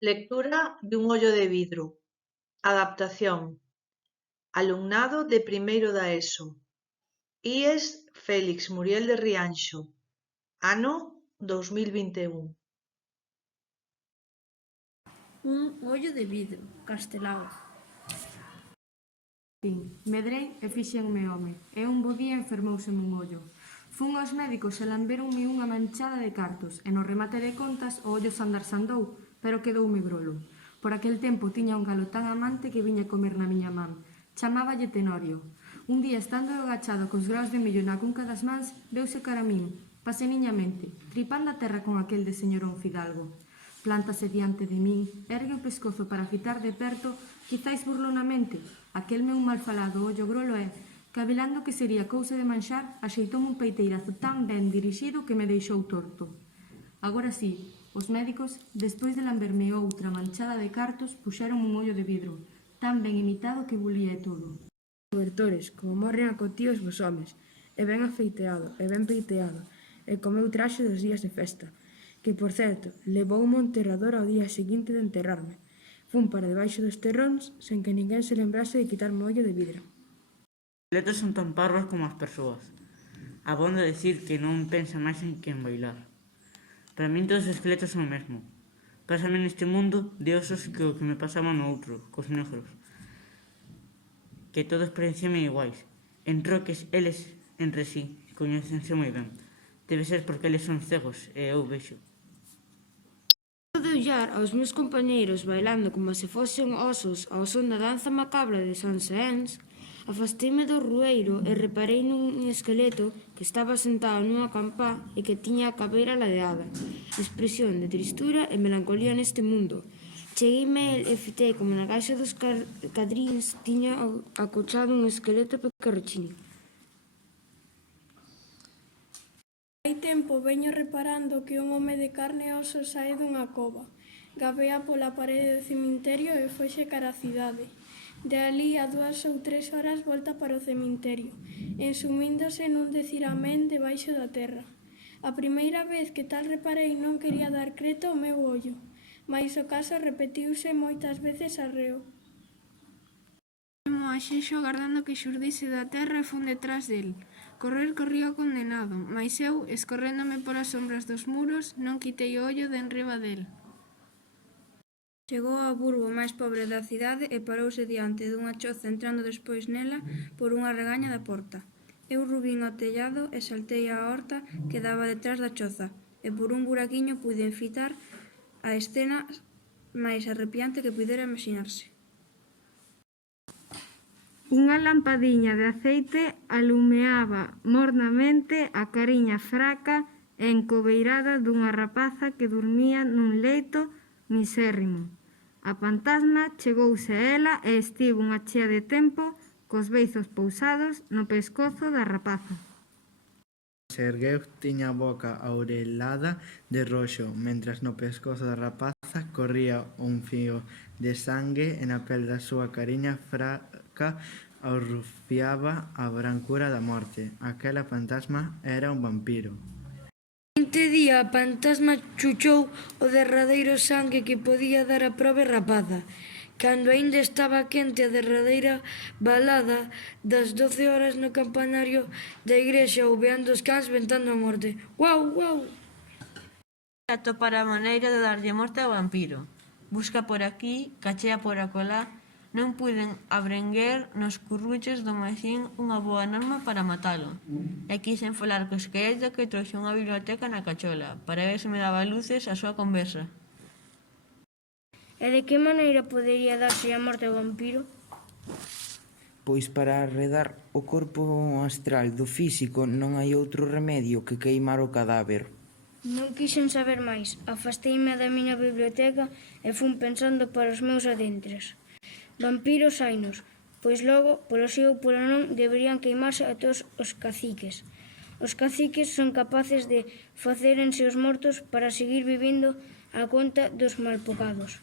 Lectura de Un ollo de vidro. Adaptación. Alumnado de primeiro da ESO. IES Félix Muriel de Rianxo. Ano 2021. Un ollo de vidro, Castelao. Medrei e fíxenme home, e un bo día enfermouseme un ollo. Fun aos médicos e lamberonme unha manchada de cartos, e no remate de contas o ollo sandar sandou, pero quedoume grolo. Por aquel tempo tiña un galo tan amante que viña comer na miña man. Chamáballe Tenorio. Un día, estando agachado cos graos de millo na cunca das mans, veuse cara a min, paseniñamente, tripando a terra con aquel de señorón fidalgo. Plántase diante de min, ergue o pescozo para fitar de perto, quizáis burlonamente. Aquel meu malfalado ollo grolo é, cavilando que sería cousa de manxar, axeitoume un peiteirazo tan ben dirixido que me deixou torto. Agora sí, os médicos, despois de lamberme outra manchada de cartos, puxeron un ollo de vidro, tan ben imitado que bulía e todo. Cobertores, como morren acotíos vos homes, e ben afeiteado, e ben peiteado, e co meu traxe dos días de festa, que, por certo, levoume o enterrador ao día seguinte de enterrarme. Fun para debaixo dos terróns, sen que ninguén se lembrase de quitarme o ollo de vidro. Os esqueletos son tan parvos como as persoas. Abondo decir que non pensa máis en quen bailar. Para min todos os esqueletos son o mesmo. Pásame neste mundo de osos que o que me pasaba no outro, cos negros. Que todos parecíanme iguais. En troques, eles, entre sí, coñécense moi ben. Debe ser porque eles son cegos e eu vexo. De ollar aos meus compañeiros bailando como se fosen osos ao son da danza macabra de Sanseens, afasteime do rueiro e reparei nun esqueleto que estaba sentado nunha campá e que tiña a cabeira ladeada, expresión de tristura e melancolía neste mundo. Chegueime el e fitei como na caixa dos cadríns tiña acochado un esqueleto pequerrochín. Hai tempo veño reparando que un home de carne e oso sae dunha cova, gabea pola parede do cemiterio e foxe cara á cidade. De alí a 2 ou 3 horas volta para o cemiterio, ensumíndose nun decir amén debaixo da terra. A primeira vez que tal reparei non quería dar creto ao meu ollo, mais o caso repetiuse moitas veces arreo. A xixo agardando que xurdise da terra e fun detrás del. Correr corría o condenado, mais eu, escorréndome polas sombras dos muros, non quitei o ollo de enriba del. Chegou ao burgo máis pobre da cidade e parouse diante dunha choza entrando despois nela por unha regaña da porta. Eu rubín ao tellado e saltei á horta que daba detrás da choza e por un buraquiño puiden fitar a escena máis arrepiante que pudera imaginarse. Unha lampadiña de aceite alumeaba mornamente a cariña fraca e encobeirada dunha rapaza que durmía nun leito misérrimo. A fantasma chegouse a ela e estivo unha chea de tempo cos beizos pousados no pescozo da rapaza. Se ergueu tiña a boca aurelada de roxo, mentras no pescozo da rapaza corría un fío de sangue e na pel da súa cariña fraca arrufiaba a brancura da morte. Aquela fantasma era un vampiro. Este día a fantasma chuchou o derradeiro sangue que podía dar a prove rapaza. Cando aínda estaba quente a derradeira balada das 12 horas no campanario da igrexa ouveando os cans ventando a morte. Guau, guau! Atopar a maneira de darlle morte ao vampiro. Busca por aquí, cachea por acolá, non puiden abrenguer nos curruchos do maxín unha boa norma para matalo. E quixen falar co esqueleto que trouxe unha biblioteca na cachola, para ver se me daba luces a súa conversa. E de que maneira podería darse a morte ao vampiro? Pois para arredar o corpo astral do físico non hai outro remedio que queimar o cadáver. Non quixen saber máis, afasteime da miña biblioteca e fun pensando para os meus adentres. Vampiros hainos, pois logo, polo si ou polo non, deberían queimarse a todos os caciques. Os caciques son capaces de facérense os mortos para seguir vivindo a conta dos malpocados.